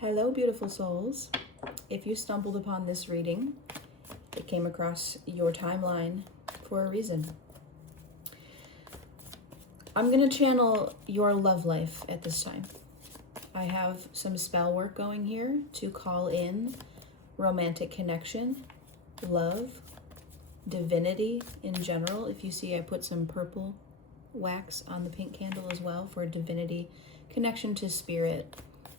Hello, beautiful souls. If you stumbled upon this reading, it came across your timeline for a reason. I'm going to channel your love life at this time. I have some spell work going here to call in romantic connection, love, divinity in general. If you see, I put some purple wax on the pink candle as well for divinity, connection to spirit,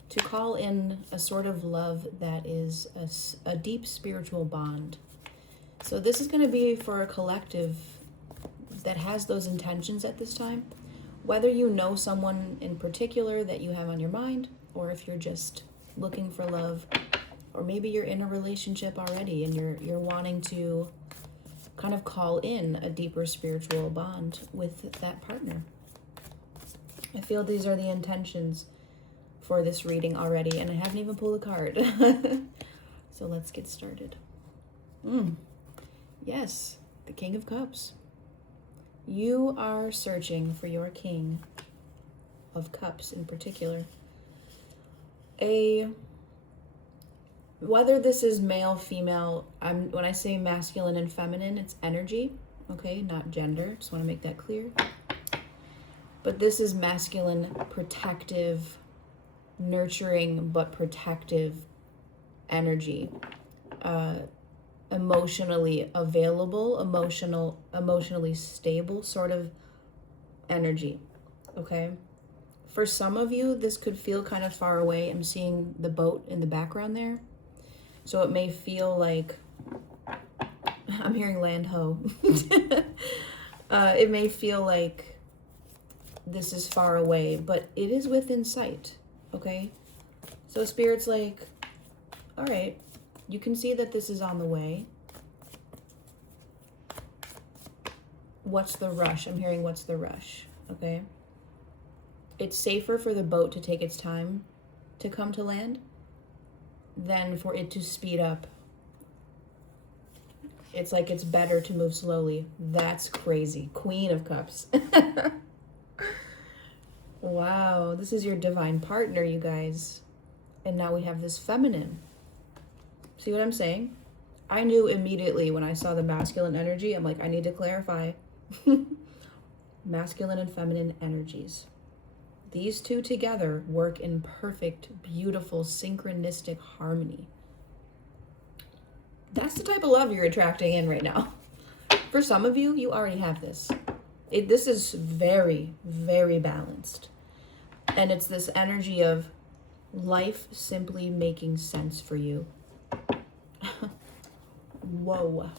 to call in a sort of love that is a deep spiritual bond. So this is going to be for a collective that has those intentions at this time. Whether you know someone in particular that you have on your mind, or if you're just looking for love, or maybe you're in a relationship already and you're wanting to kind of call in a deeper spiritual bond with that partner. I feel these are the intentions for this reading already, and I haven't even pulled a card. So let's get started. Yes, the King of Cups. You are searching for your King of Cups in particular. Whether this is male, female, when I say masculine and feminine, it's energy, okay, not gender. Just want to make that clear. But this is masculine, protective, nurturing but protective energy, emotionally available, emotionally stable sort of energy. Okay, for some of you this could feel kind of far away. I'm seeing the boat in the background there, so it may feel like I'm hearing land ho. It may feel like this is far away, but it is within sight. Okay, so Spirit's like, all right, you can see that this is on the way. What's the rush? I'm hearing what's the rush, okay? It's safer for the boat to take its time to come to land than for it to speed up. It's like it's better to move slowly. That's crazy. Queen of Cups. Wow, this is your divine partner, you guys. And now we have this feminine. See what I'm saying? I knew immediately when I saw the masculine energy, I'm like, I need to clarify. Masculine and feminine energies. These two together work in perfect, beautiful, synchronistic harmony. That's the type of love you're attracting in right now. For some of you, you already have this. This is very, very balanced. And it's this energy of life simply making sense for you. Whoa.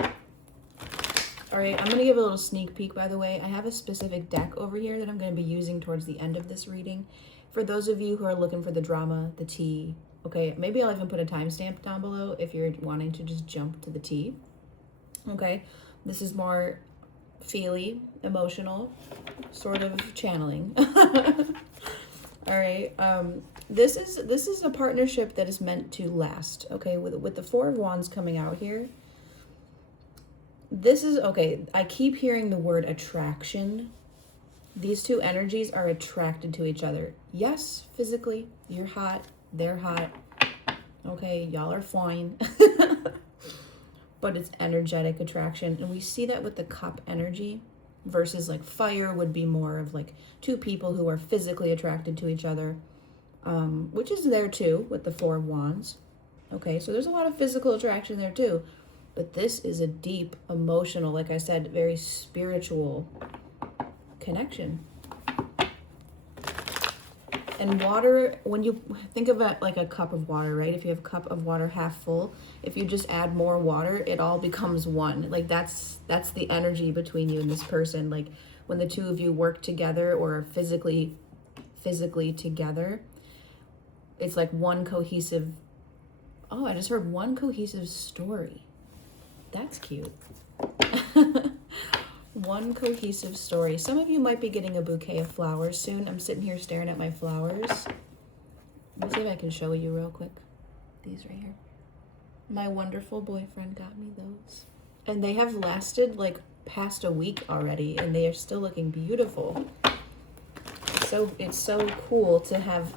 All right, I'm going to give a little sneak peek, by the way. I have a specific deck over here that I'm going to be using towards the end of this reading. For those of you who are looking for the drama, the tea, okay, maybe I'll even put a timestamp down below if you're wanting to just jump to the tea. Okay, this is more feely, emotional, sort of channeling. All right, this is a partnership that is meant to last. Okay, with the Four of Wands coming out here, this is okay. I keep hearing the word attraction. These two energies are attracted to each other. Yes, physically, you're hot, they're hot. Okay, y'all are fine. But it's energetic attraction, and we see that with the Cup energy versus like fire would be more of like two people who are physically attracted to each other, which is there too with the Four of Wands. Okay, so there's a lot of physical attraction there too, but this is a deep emotional, like I said, very spiritual connection. And water, when you think of it like a cup of water, right? If you have a cup of water half full, if you just add more water, it all becomes one. Like that's the energy between you and this person. Like when the two of you work together or physically together, it's like one cohesive, oh, I just heard one cohesive story. That's cute. One cohesive story. Some of you might be getting a bouquet of flowers soon. I'm sitting here staring at my flowers. Let me see if I can show you real quick. These right here. My wonderful boyfriend got me those. And they have lasted like past a week already, and they are still looking beautiful. So it's so cool to have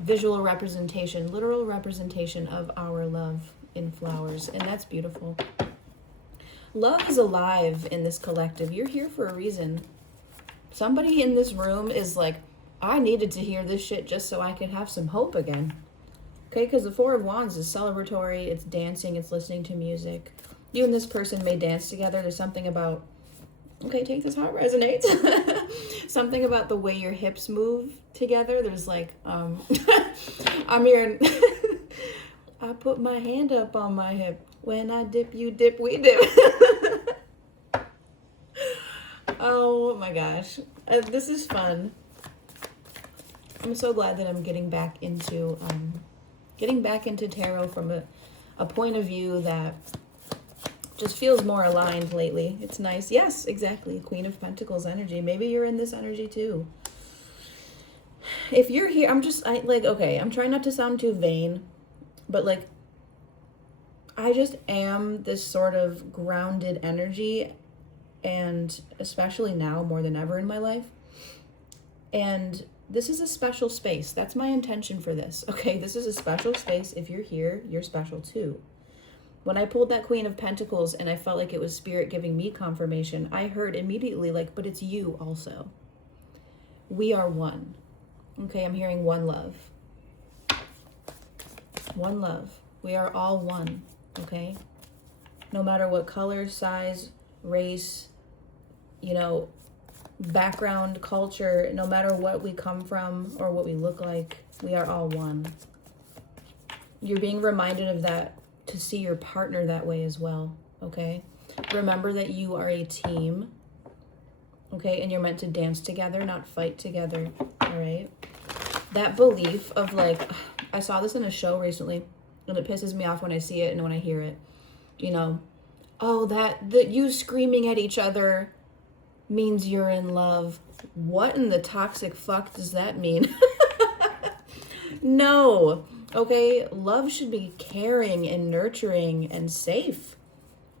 visual representation, literal representation of our love in flowers. And that's beautiful. Love is alive in this collective. You're here for a reason. Somebody in this room is like, I needed to hear this shit just so I could have some hope again. Okay, because the Four of Wands is celebratory, it's dancing, it's listening to music. You and this person may dance together. There's something about, okay, take this how it resonates. Something about the way your hips move together. There's like, I'm here. I put my hand up on my hip. When I dip, you dip, we dip. Oh my gosh. This is fun. I'm so glad that I'm getting back into tarot from a point of view that just feels more aligned lately. It's nice. Yes, exactly. Queen of Pentacles energy. Maybe you're in this energy too. If you're here, I'm trying not to sound too vain, but like, I just am this sort of grounded energy, and especially now more than ever in my life. And this is a special space. That's my intention for this. Okay, this is a special space. If you're here, you're special too. When I pulled that Queen of Pentacles and I felt like it was Spirit giving me confirmation, I heard immediately like, but it's you also. We are one. Okay, I'm hearing one love. One love. We are all one, okay? No matter what color, size, race, background, culture, no matter what we come from or what we look like, we are all one. You're being reminded of that, to see your partner that way as well, okay? Remember that you are a team, okay? And you're meant to dance together, not fight together, all right? That belief of like, I saw this in a show recently, and it pisses me off when I see it and when I hear it, oh, that you screaming at each other means you're in love. What in the toxic fuck does that mean? No. Okay, love should be caring and nurturing and safe,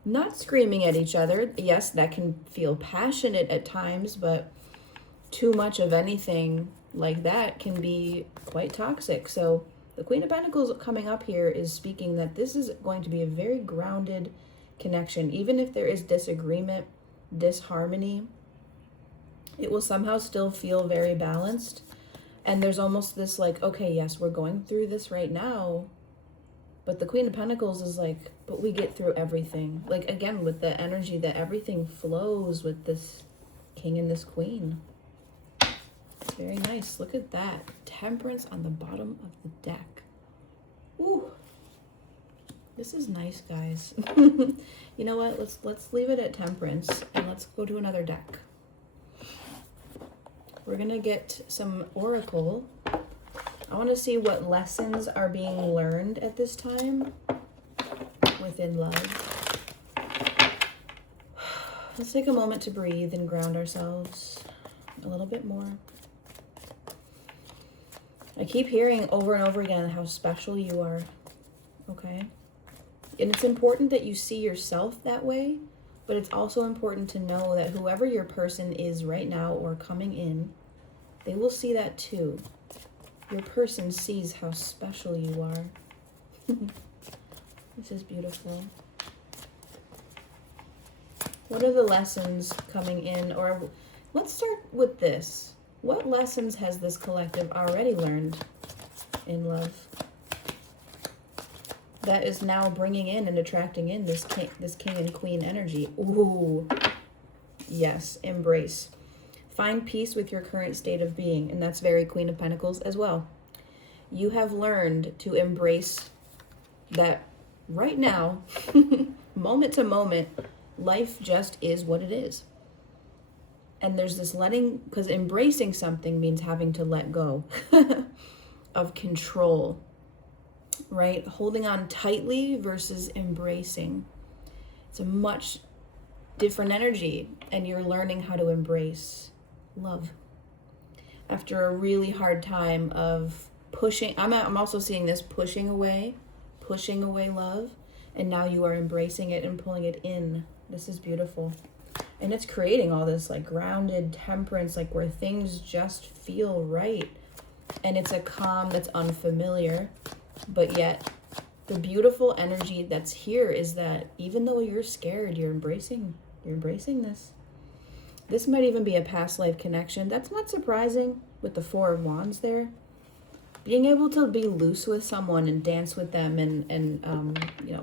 not screaming at each other. Yes, that can feel passionate at times, but too much of anything like that can be quite toxic. So the Queen of Pentacles coming up here is speaking that this is going to be a very grounded connection. Even if there is disagreement, disharmony, it will somehow still feel very balanced. And there's almost this like, okay, yes, we're going through this right now. But the Queen of Pentacles is like, but we get through everything. Like, again, with the energy that everything flows with this King and this Queen. Very nice. Look at that. Temperance on the bottom of the deck. Ooh. This is nice, guys. You know what? Let's leave it at Temperance and let's go to another deck. We're going to get some Oracle. I want to see what lessons are being learned at this time within love. Let's take a moment to breathe and ground ourselves a little bit more. I keep hearing over and over again how special you are, okay? And it's important that you see yourself that way, but it's also important to know that whoever your person is right now or coming in, they will see that too. Your person sees how special you are. This is beautiful. What are the lessons coming in? Or let's start with this. What lessons has this collective already learned in love that is now bringing in and attracting in this king and queen energy? Ooh, yes, embrace. Find peace with your current state of being, and that's very Queen of Pentacles as well. You have learned to embrace that right now, moment to moment, life just is what it is. And there's this letting, because embracing something means having to let go of control, right? Holding on tightly versus embracing. It's a much different energy, and you're learning how to embrace love after a really hard time of pushing. I'm also seeing this pushing away love, and now you are embracing it and pulling it in. This is beautiful. And it's creating all this like grounded temperance, like where things just feel right. And it's a calm that's unfamiliar, but yet the beautiful energy that's here is that even though you're scared, you're embracing this. This might even be a past life connection. That's not surprising with the Four of Wands there. Being able to be loose with someone and dance with them and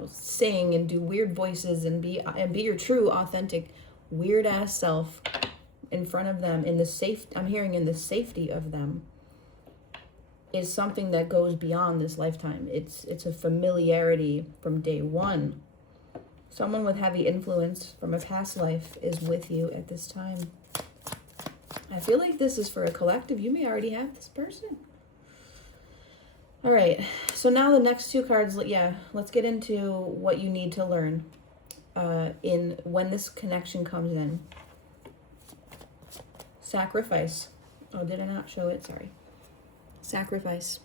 sing and do weird voices and be your true, authentic, weird ass self in front of them in the safety of them is something that goes beyond this lifetime. It's a familiarity from day one. Someone with heavy influence from a past life is with you at this time. I feel like this is for a collective. You may already have this person. All right, so now the next two cards, let's get into what you need to learn in when this connection comes in. Sacrifice. Oh, did I not show it? Sorry. Sacrifice.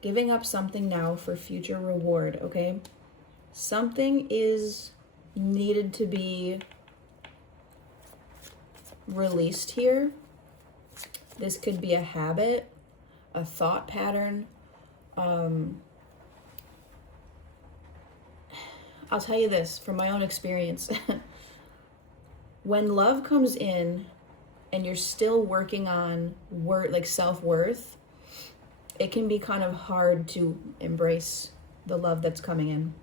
Giving up something now for future reward, okay? Something is needed to be released here. This could be a habit, a thought pattern. I'll tell you this from my own experience. When love comes in and you're still working on self-worth, it can be kind of hard to embrace the love that's coming in.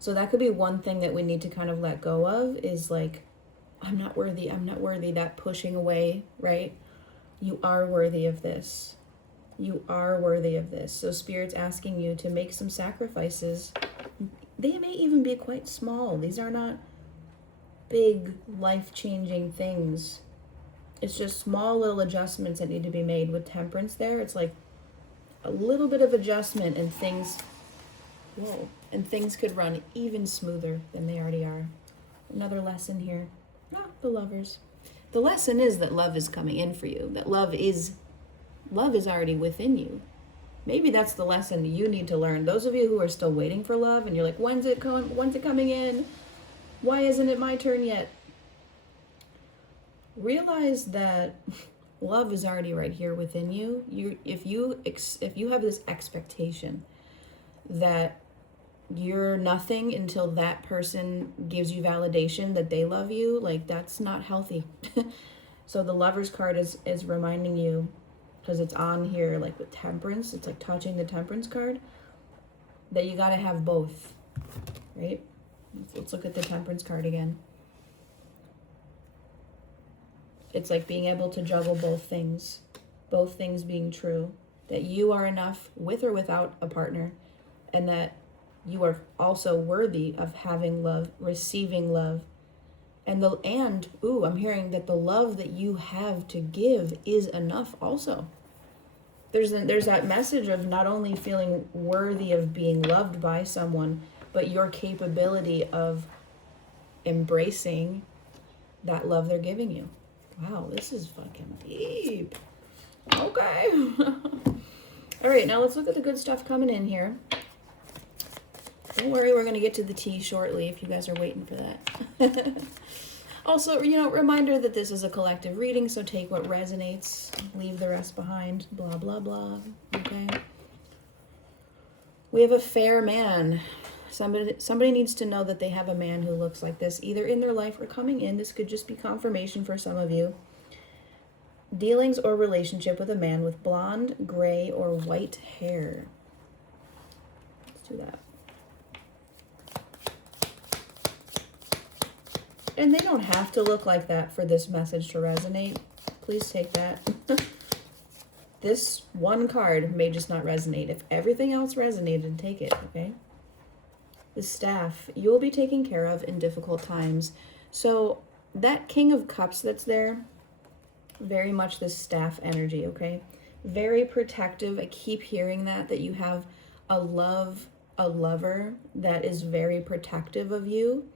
So that could be one thing that we need to kind of let go of is like, I'm not worthy, that pushing away, right? You are worthy of this. You are worthy of this. So Spirit's asking you to make some sacrifices. They may even be quite small. These are not big, life-changing things. It's just small little adjustments that need to be made. With Temperance there, it's like a little bit of adjustment and things could run even smoother than they already are. Another lesson here. The Lovers. The lesson is that love is coming in for you, that love is already within you. Maybe that's the lesson you need to learn. Those of you who are still waiting for love and you're like, when's it coming in? Why isn't it my turn yet? Realize that love is already right here within you. If you have this expectation that you're nothing until that person gives you validation that they love you, like that's not healthy. So the Lovers card is reminding you, because it's on here like with Temperance, it's like touching the Temperance card, that you got to have both, right? Let's look at the Temperance card again. It's like being able to juggle both things being true, that you are enough with or without a partner, and that you are also worthy of having love, receiving love. I'm hearing that the love that you have to give is enough also. There's that message of not only feeling worthy of being loved by someone, but your capability of embracing that love they're giving you. Wow, this is fucking deep. Okay. All right, now let's look at the good stuff coming in here. Don't worry, we're going to get to the tea shortly if you guys are waiting for that. Also, reminder that this is a collective reading, so take what resonates, leave the rest behind, blah, blah, blah, okay? We have a fair man. Somebody needs to know that they have a man who looks like this, either in their life or coming in. This could just be confirmation for some of you. Dealings or relationship with a man with blonde, gray, or white hair. Let's do that. And they don't have to look like that for this message to resonate. Please take that. This one card may just not resonate. If everything else resonated, take it, okay? The Staff. You will be taken care of in difficult times. So that King of Cups that's there, very much the Staff energy, okay? Very protective. I keep hearing that you have a lover that is very protective of you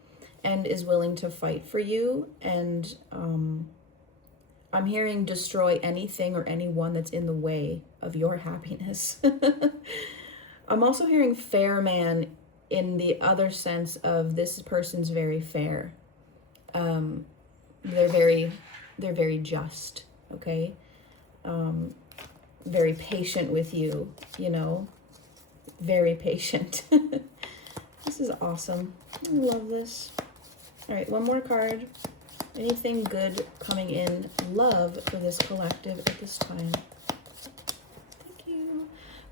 and is willing to fight for you. And I'm hearing destroy anything or anyone that's in the way of your happiness. I'm also hearing fair man in the other sense of this person's very fair. They're very just, okay? Very patient with you, you know, very patient. This is awesome. I love this. All right, one more card. Anything good coming in love for this collective at this time? Thank you.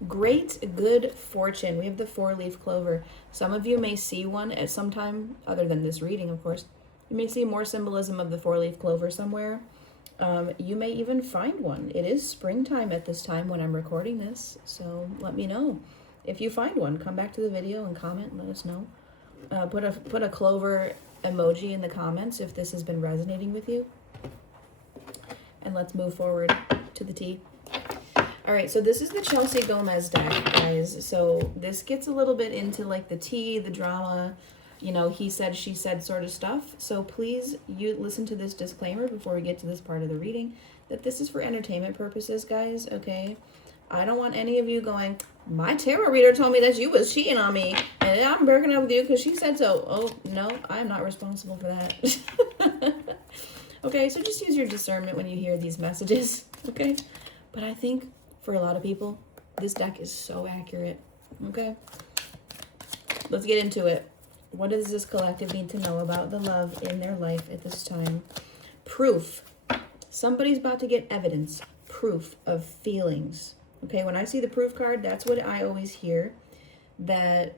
Great good fortune. We have the 4-leaf clover. Some of you may see one at some time, other than this reading, of course. You may see more symbolism of the 4-leaf clover somewhere. You may even find one. It is springtime at this time when I'm recording this, so let me know. If you find one, come back to the video and comment and let us know. Put a clover emoji in the comments if this has been resonating with you. And let's move forward to the tea. All right, so this is the Chelsea Gomez deck, guys. So this gets a little bit into like the tea, the drama, you know, he said, she said sort of stuff. So please, you listen to this disclaimer before we get to this part of the reading, that this is for entertainment purposes, guys, okay? I don't want any of you going, my tarot reader told me that you was cheating on me, and I'm breaking up with you because she said so. Oh, no, I'm not responsible for that. Okay, so just use your discernment when you hear these messages, okay? But I think for a lot of people, this deck is so accurate, okay? Let's get into it. What does this collective need to know about the love in their life at this time? Proof. Somebody's about to get evidence, proof of feelings. Okay, when I see the proof card, that's what I always hear, that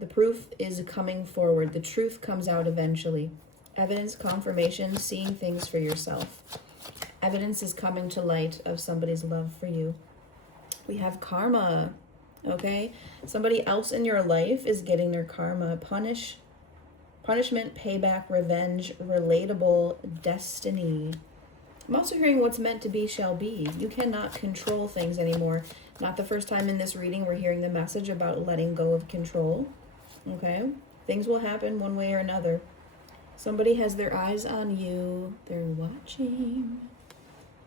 the proof is coming forward. The truth comes out eventually. Evidence, confirmation, seeing things for yourself. Evidence is coming to light of somebody's love for you. We have karma, okay? Somebody else in your life is getting their karma. Punishment, payback, revenge, relatable, destiny. I'm also hearing what's meant to be shall be. You cannot control things anymore. Not the first time in this reading we're hearing the message about letting go of control. Okay? Things will happen one way or another. Somebody has their eyes on you. They're watching.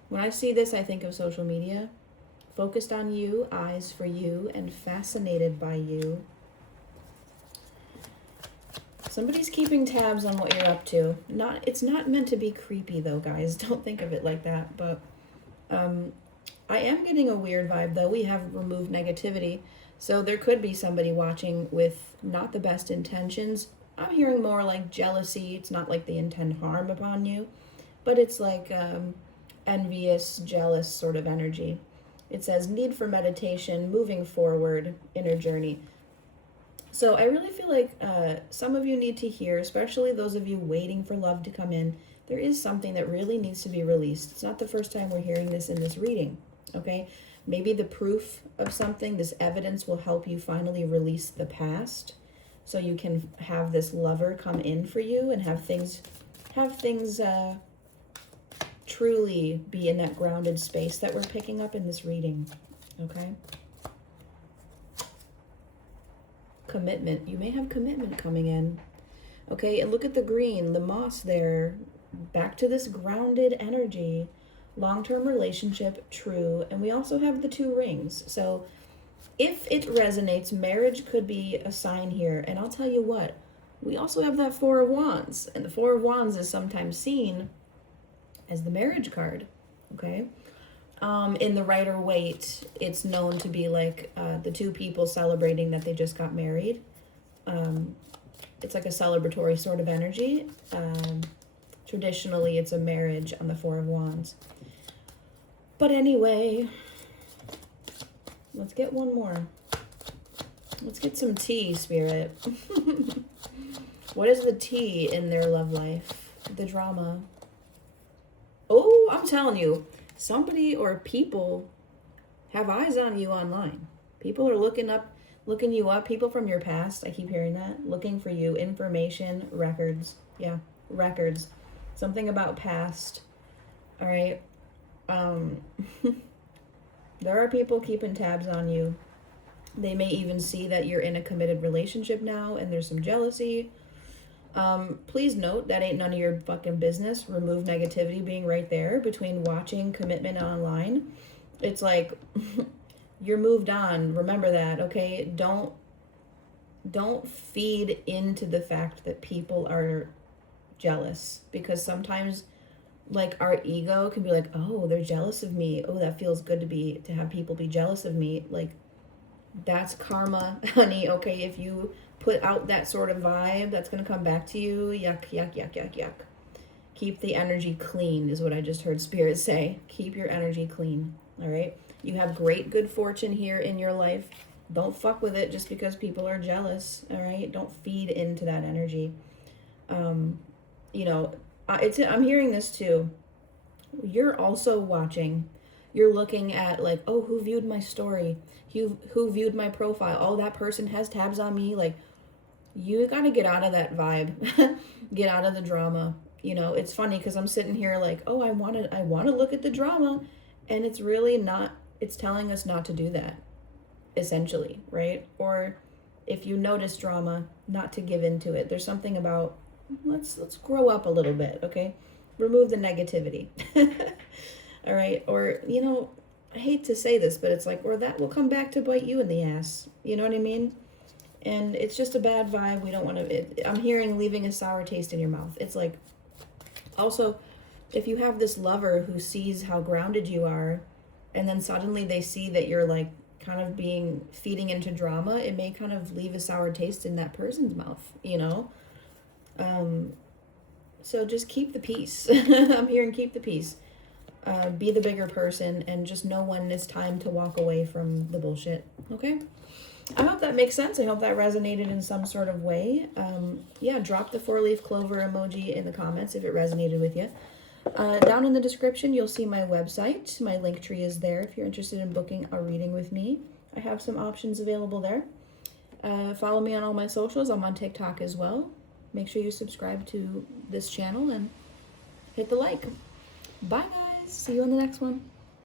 When I see this, I think of social media. Focused on you, eyes for you, and fascinated by you. Somebody's keeping tabs on what you're up to. It's not meant to be creepy though, guys. Don't think of it like that. But I am getting a weird vibe though. We have removed negativity. So there could be somebody watching with not the best intentions. I'm hearing more like jealousy. It's not like they intend harm upon you. But it's like envious, jealous sort of energy. It says need for meditation, moving forward, inner journey. So I really feel like some of you need to hear, especially those of you waiting for love to come in, there is something that really needs to be released. It's not the first time we're hearing this in this reading, okay? Maybe the proof of something, this evidence will help you finally release the past so you can have this lover come in for you and have things truly be in that grounded space that we're picking up in this reading, okay? Commitment. You may have commitment coming in. Okay, and look at the green, the moss there. Back to this grounded energy. Long-term relationship, true. And we also have the 2 rings. So if it resonates, marriage could be a sign here. And I'll tell you what, we also have that 4 of Wands. And the 4 of Wands is sometimes seen as the marriage card. Okay? In the Rider-Waite, it's known to be like the 2 people celebrating that they just got married. It's like a celebratory sort of energy. Traditionally, it's a marriage on the 4 of Wands. But anyway, let's get one more. Let's get some tea, Spirit. What is the tea in their love life? The drama. Oh, I'm telling you. Somebody or people have eyes on you online. People are looking you up. People from your past, I keep hearing that, looking for you. Information, records. Yeah, records. Something about past. All right. There are people keeping tabs on you. They may even see that you're in a committed relationship now and there's some jealousy. Please note that ain't none of your fucking business. Remove negativity being right there between watching, commitment, online. It's like you're moved on. Remember that, okay? Don't feed into the fact that people are jealous, because sometimes like our ego can be like, oh, they're jealous of me. Oh, that feels good to have people be jealous of me. Like, that's karma, honey. Okay, if you put out that sort of vibe, that's gonna come back to you. Yuck, yuck, yuck, yuck, yuck. Keep the energy clean is what I just heard Spirit say. Keep your energy clean. All right. You have great good fortune here in your life. Don't fuck with it just because people are jealous. All right. Don't feed into that energy. You know, I'm hearing this too. You're also watching. You're looking at like, oh, who viewed my story? Who viewed my profile? Oh, that person has tabs on me. Like, you got to get out of that vibe. Get out of the drama. You know, it's funny because I'm sitting here like, oh, I want to look at the drama, and it's really not. It's telling us not to do that, essentially, right? Or if you notice drama, not to give into it. There's something about let's grow up a little bit, okay? Remove the negativity. All right? Or, you know, I hate to say this, but it's like, or that will come back to bite you in the ass. You know what I mean? And it's just a bad vibe. We don't want to. I'm hearing leaving a sour taste in your mouth. It's like, also, if you have this lover who sees how grounded you are, and then suddenly they see that you're like kind of feeding into drama, it may kind of leave a sour taste in that person's mouth, you know? So just keep the peace. I'm hearing keep the peace. Be the bigger person and just know when it's time to walk away from the bullshit. Okay? I hope that makes sense. I hope that resonated in some sort of way. Yeah, drop the 4-leaf clover emoji in the comments if it resonated with you. Down in the description, you'll see my website. My link tree is there if you're interested in booking a reading with me. I have some options available there. Follow me on all my socials. I'm on TikTok as well. Make sure you subscribe to this channel and hit the like. Bye, guys. See you on the next one.